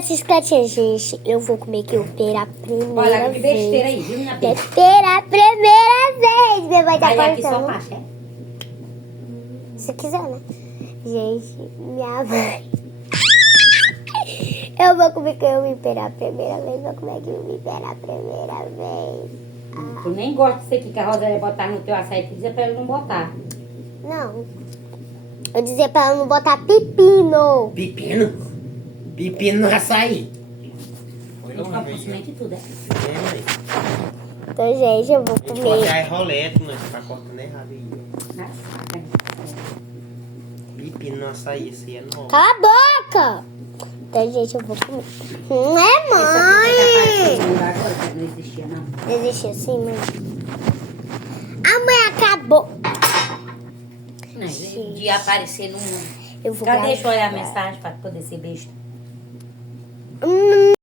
tivesse esclatinha, gente, eu vou comer que eu pela primeira Olha que vez. besteira aí, viu, minha filha? Pela primeira vez. Minha mãe tá Aí aqui sua passando. faixa, é? Se quiser, né? Gente, minha mãe. Eu vou comer que eu me pela primeira vez. Vou comer que eu me pela primeira vez. Tu nem gosta disso aqui que a Rosa ia botar no teu açaí. Tu dizia pra ela não botar. Não. Eu dizia pra ela não botar pepino. Pepino? Pepino no açaí. Foi Tem que uma ficar vez. por cima de tudo, é? Então, gente, eu vou A gente comer. bota a rolete, mas tá cortando errado aí. Na saca. Pepino no açaí, esse é novo. Cala a boca! Então, gente, eu vou comer. Não é, Essa coisa tá mãe? aparecendo agora, que não existia, não. Desistiu assim, mãe. A mãe acabou. Não, de aparecer no... Eu vou Cadê? Deixa eu olhar a gravar. mensagem pra poder ser besta.